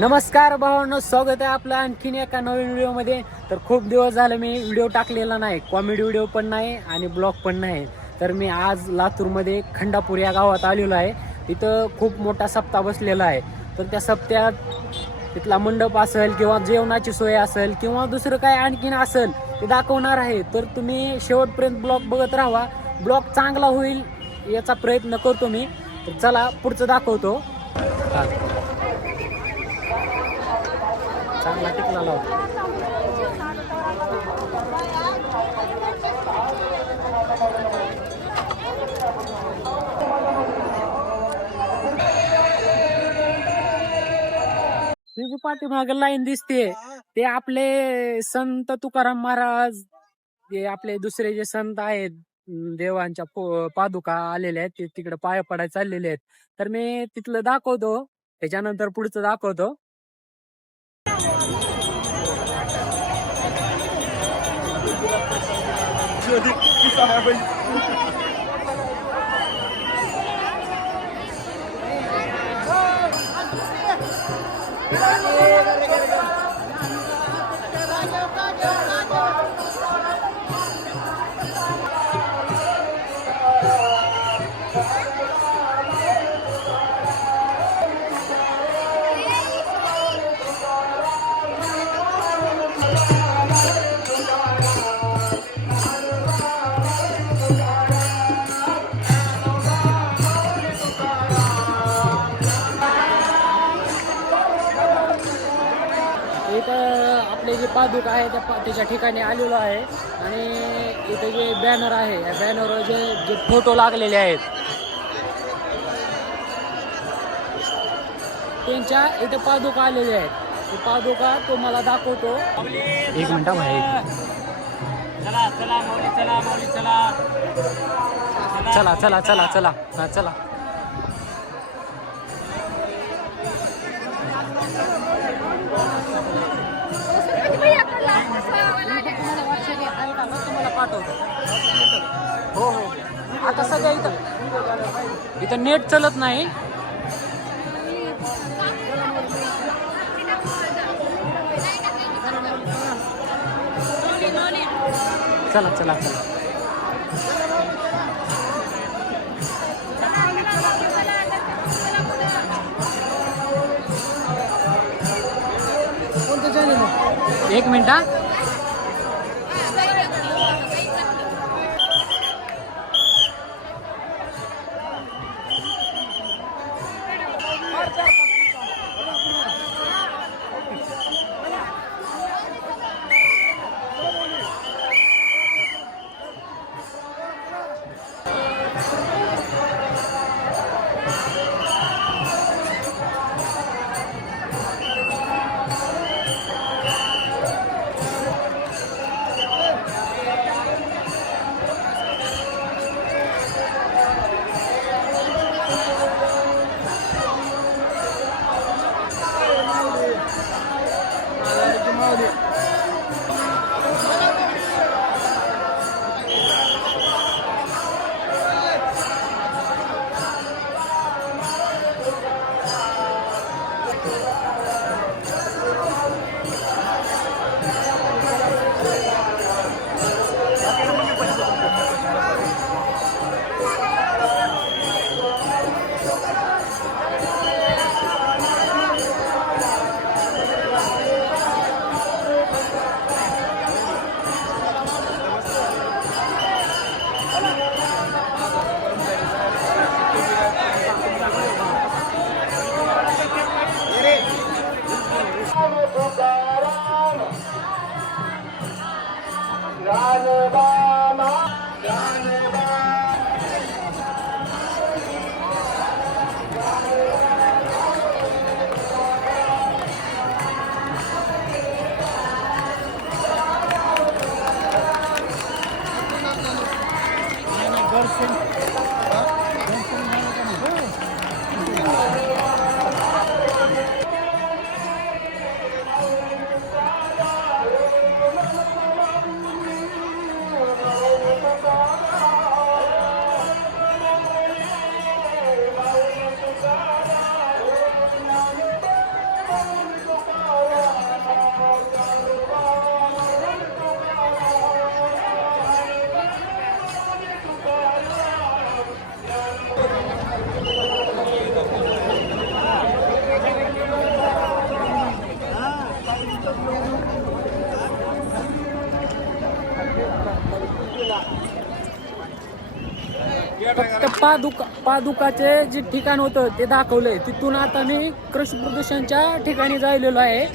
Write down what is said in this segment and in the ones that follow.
नमस्कार भावांनो, स्वागत आहे आपलं आणखीन एका नवीन व्हिडिओमध्ये. तर खूप दिवस झाले मी व्हिडिओ टाकलेला नाही, कॉमेडी व्हिडिओ पण नाही आणि ब्लॉग पण नाही. तर मी आज लातूरमध्ये खंडापूर या गावात आलेलो आहे. तिथं खूप मोठा सप्ताह बसलेला आहे. तर त्या सप्त्यात तिथला मंडप असेल किंवा जेवणाची सोय असेल किंवा दुसरं काय आणखीन असेल ते दाखवणार आहे. तर तुम्ही शेवटपर्यंत ब्लॉग बघत राहा. ब्लॉग चांगला होईल याचा प्रयत्न करतो मी. तर चला पुढचं दाखवतो. चांगला टिकला लावतो. तुझी पाठीमागे लाईन दिसते ते आपले संत तुकाराम महाराज, ते आपले दुसरे जे संत आहेत, देवांच्या पादुका आलेल्या आहेत, ते तिकडे पाया पडायला चाललेले आहेत. तर मी तिथलं दाखवतो, त्याच्यानंतर पुढचं दाखवतो. इथं आपले जे पादुका आहे त्याच्या ठिकाणी आलेलो आहे आणि इथे जे बॅनर आहे या बॅनरवर जे फोटो लागलेले आहेत त्यांच्या इथे पादुका आलेले आहेत. ते पादुका तुम्हाला दाखवतो. एक मिनिट चला चला माऊली, चला माऊली, चला चला चला चला चला हा चला. तुम्हाला पाठवतो. हो हो, आता सध्या इथं नेट चलत नाही. चला चला चला. एक मिनिट हा. फक्त पादुकाचे जे ठिकाण होतं ते दाखवलंय. तिथून आता मी कृषी प्रदूषणच्या ठिकाणी जायलेलो आहे.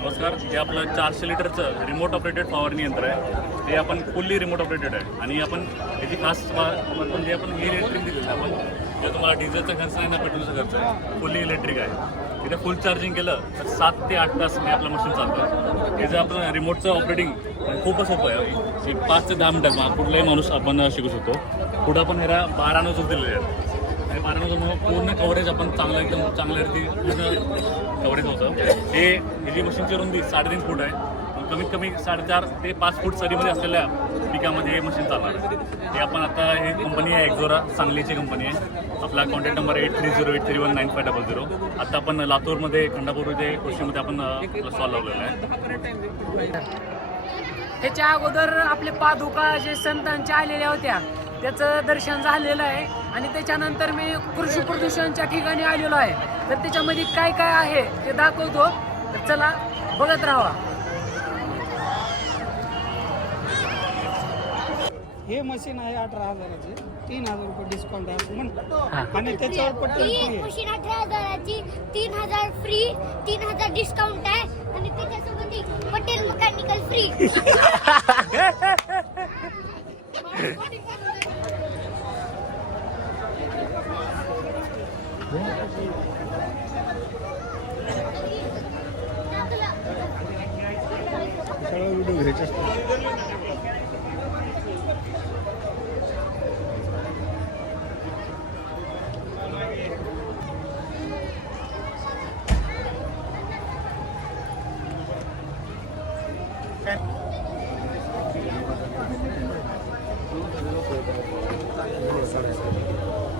नमस्कार. हे आपलं 400 लिटरचं रिमोट ऑपरेटेड फवारणी यंत्र आहे. ते आपण फुल्ली रिमोट ऑपरेटेड आहे आणि आपण याची खास म्हणजे आपण हे इलेक्ट्रिक दिलं आपण जे तुम्हाला डिझेलचा खर्च आहे ना पेट्रोलचा खर्च आहे फुल्ली इलेक्ट्रिक आहे. तिथे फुल चार्जिंग केलं तर 7 ते 8 तास हे आपलं मशीन चालतं. हे जर आपलं रिमोटचं ऑपरेटिंग खूपच सोपं आहे. 5 ते 10 मिनिटात कुठलाही माणूस आपण शिकू शकतो. पुढं आपण ह्याला 12 नोझल दिलेले आहेत आणि 12 नोझलमुळे पूर्ण कव्हरेज आपण एकदम चांगल्यावरती पूर्ण कव्हरेज होतं. ही मशीनची रुंदी 3.5 फूट आहे. कमीत कमी 4.5 ते 5 फूट सरीमध्ये असलेल्या पिकामध्ये हे मशीन चालणार आहे. हे आपण आता ही कंपनी आहे एक्झोरा, सांगलीची कंपनी आहे. आपला कॉन्टॅक्ट नंबर 8308319500. आता आपण लातूरमध्ये खंडापूर इथे कृषीमध्ये आपण स्टॉल लावलेला आहे. त्याच्या अगोदर आपले पादुका जे संतांच्या आलेल्या होत्या त्याचं दर्शन झालेलं आहे आणि त्याच्यानंतर मी कृषी प्रदूषणच्या ठिकाणी आलेलो आहे. तर त्याच्यामध्ये काय काय आहे ते दाखवतो. तर चला बघत राहा. हे मशीन आहे 18,000चे, 3,000 रुपये डिस्काउंट आहे म्हणतात आणि त्याच्यावर पटेल ही मशीन 18,000ची, 3,000 फ्री, 3,000 डिस्काउंट आहे आणि त्याच्यासोबत पटेल मेकॅनिकल फ्री.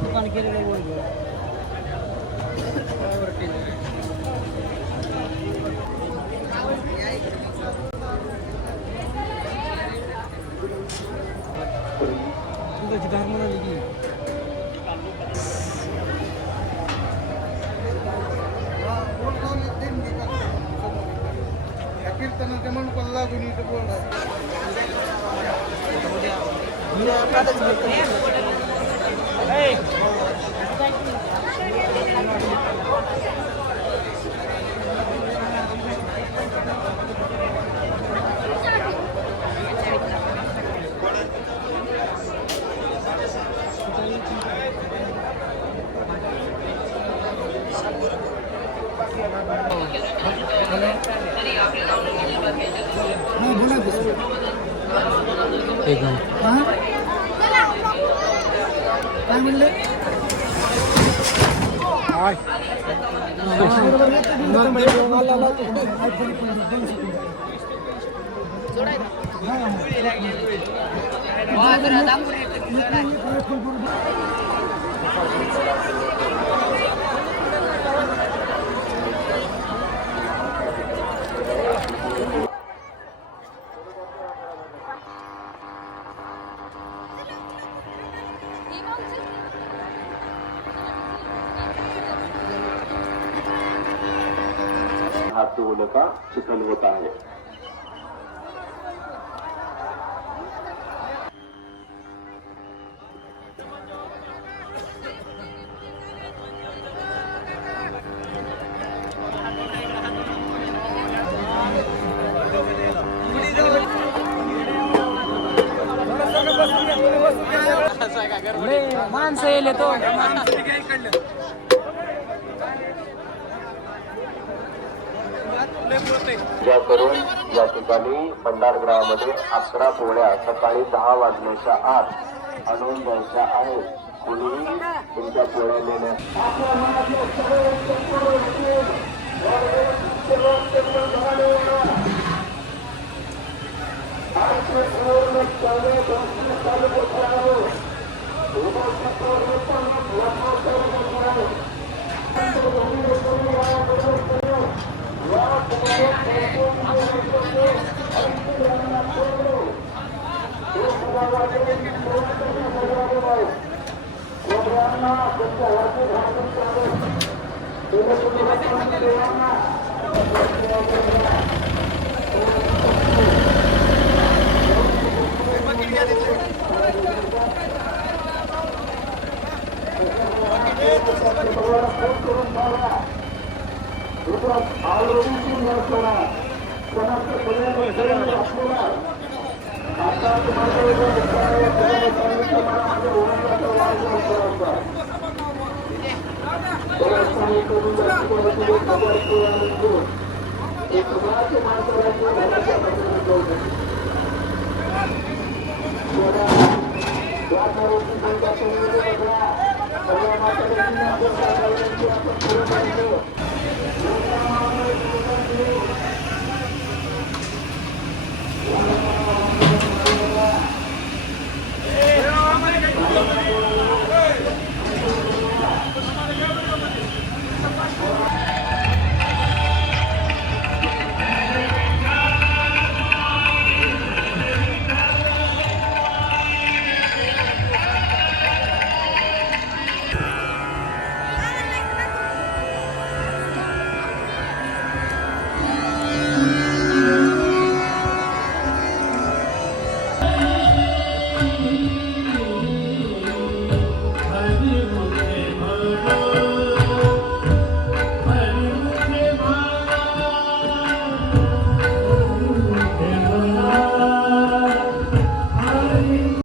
दुकान केलेलं आहे. तुझ्याची धार म्हणाली की कीर्तनाच्या मंडपाला लागून इथं बोलणार. एक मिनिट. काय म्हणले? हाथ धोने का चिकन होता है. माणसं येले तो ज्या करून या ठिकाणी भंडारगृहामध्ये 11 पोळ्या सकाळी 10 वाजण्याच्या आत आणून द्यायच्या आहेत. कोणीही तुमच्या पोळ्याला आपल्या मनातले सगळे चक्कर उचलून